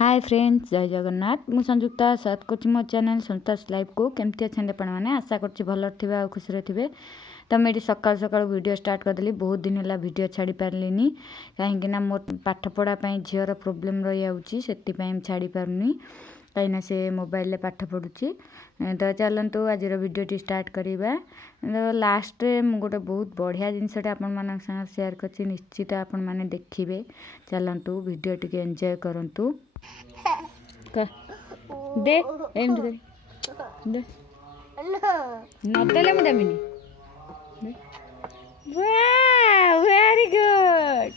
Hi friends, जय जगन्नाथ। मु संयुक्ता स्वागत कर मो चैनल संयुक्तास लाइव को। केमती अच्छा मैंने आशा कर खुशी थे। तो मुझे सकाल सकाल वीडियो स्टार्ट करदेली। बहुत दिन है वीडियो छाड़ी पार्ली कहीं मोर पाठ पढ़ापी झीर प्रोब्लेम रही से छाड़ी पारूनी कहीं से मोबाइल पाठ पढ़ुची। तो चलतु आज वीडियो स्टार्ट करवा। लास्ट में गोटे बहुत बढ़िया जिनसटे आपण मान शेयर कर निश्चित आपण मैंने देखिए। चलतु वीडियो टी एंजॉय करंतु। दे एमती दे नदेले मुझे वेरी गुड।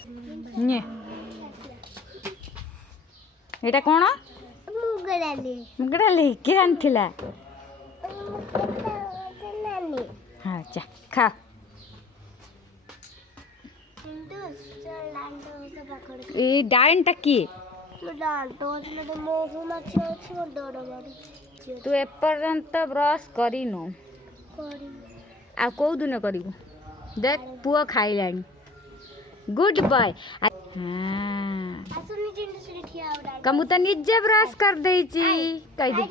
एटा कौन मुगडाली किए आनथिला? हाँ जा खा। ए डाइन किए? तू एपर्यंत ब्रश करिनु आ कौ दिन करू? देख पुआ खाइलानी। Good boy. कमु तो निजे ब्रश कर देची कह दे।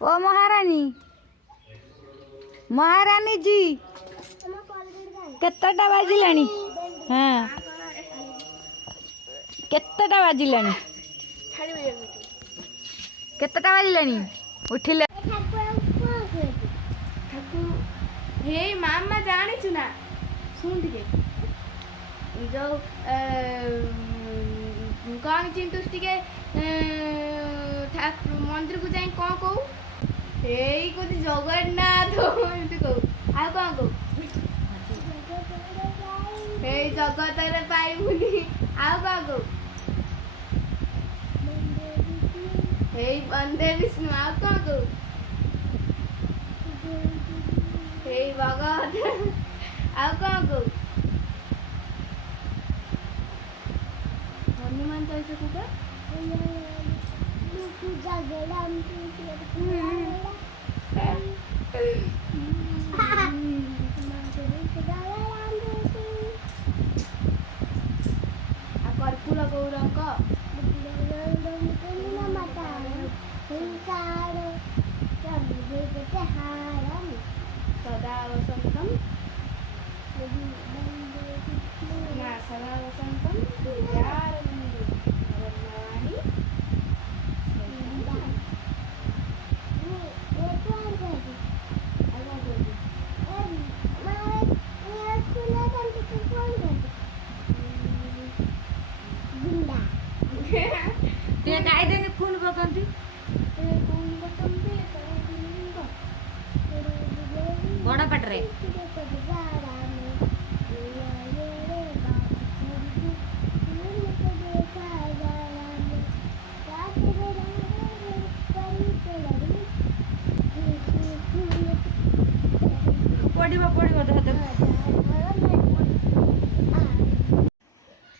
ओ महारानी, महारानी जी केतटा बाजिलानी? हाँ केतटा बाजिलानी? केतटा बाजिलानी? उठिले हे मामा जानिछु ना सुन टिके जो कौन चिंटूस टिके मंदिर को जाई कौन कहू? हे कुछ जगन्नाथ एमती कहू। आ कौन कहू? हे जगत रे पाइबुनी। आ कौन कहू? हे वंदे विष्णु। आ कौन कहू? हे भगवत। आ कौन कहू? हनुमान चालीसा को कर्पूर गौरंग सदा वसंतम सदा वसंतम गाय देने फोन पकड़ती बड़ा पटरे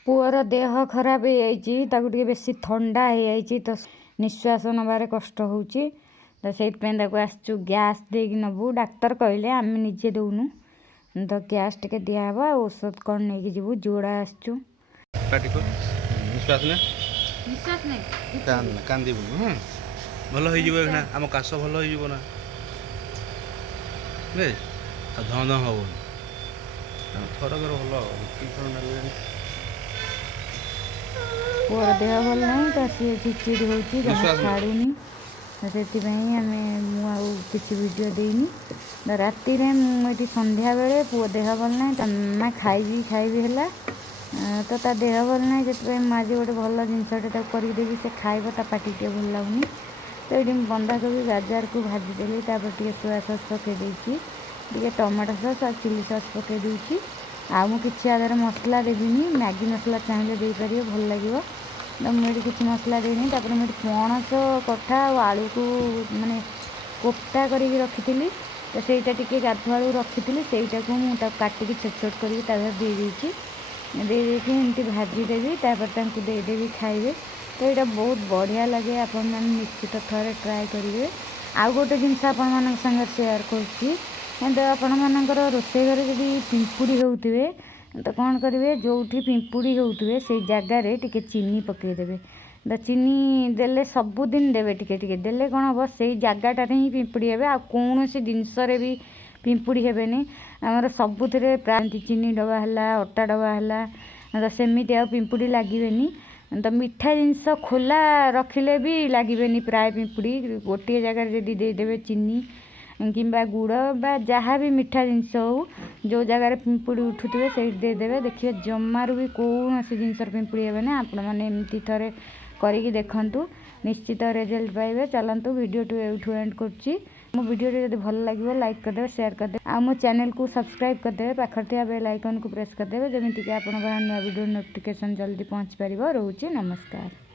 पुअर देह खराब हो बेसी ठंडा हो तो निश्वास नबार कष्ट होची। तो से आसचु गैस देगी नबू। डाक्तर कहले आम निजे दौनु तो गैस टे दिहब औषध कौन नहीं जीवु जोड़ा आसचु। निश्वास नहीं कांदीबुनु भल हो आम काश भल हो ना धं धं हम थरकर भल पुअर देह भल नहीं तो सी चिड़चिड़ होची छाड़ूनी। से किसी वीडियो देनी तो राति मुझे संध्या बेले पुओ देह भल ना तो माँ खाइबी है तो ता देह भल ना जो आज गोटे भल जिनसटे करदेवी से खाइब ता पाटी टे भल लगुनि। तो ये बंधाकोबी गाजर को भाजीदेली टे सोया सस पकई टे टमाटो सस और चिली सस पकई दूसरी। आ कि आधार मसला देविनी मैगी मसला चाहिए देपर भल लगे। तो मुझे किसी मसला देनी मुझे पणस कठा और आलू को माने कोफ्ता कर रखी। तो सहीटा टी गाधुआलू रखी से काटिकी छोट छोट कर एमती भाजीदेवी देदेवी खाइबे। तो यहाँ बहुत बढ़िया लगे। आप निश्चित थे ट्राए करेंगे। आउ गोटे जिनस आपण संगे शेयर करुच्ची तो आपणकर रोषे घर जब पिंपुड़ी होते तो कौन करेंगे जो पिंपुड़ी होते से जगार टिके चीनी पकईदेवे तो चीनी देले सबुदिन देवे टिके देले कौन हम से जगाटार ही पिंपुड़ी हे आ कौन जिनस भी पिंपुड़ी हेनी आमर सबुथ प्राय चीनी डबा है अटा डबा है तो सेमती आ पिंपुड़ी लगे तो मिठा जिनस खोला रखिले भी लगे प्राय पिंपुड़ी गोटे जगार जदि देदेवे चीनी किंबा गुड़ बा जहाँ भी मिठा जिनस हो जो जगार पिंपुड़ी उठुवे से देदेवे देखिए जमार भी कौन से जिनस पिंपुड़ी हे ना आपण मैंने एमती थे करिकी देखंतु निश्चित रिजल्ट पाइबे। चलतु वीडियो एठू एंड करुच्ची मो वीडियो जब भल लगे लाइक करदे शेयर करदे आ मो चैनल को सब्सक्राइब करदे पाखर थिया बेल आइकन को प्रेस करदे जमीती कि आपण नुआ वीडियो नोटिफिकेशन जल्दी पहुँच पार। रोचे नमस्कार।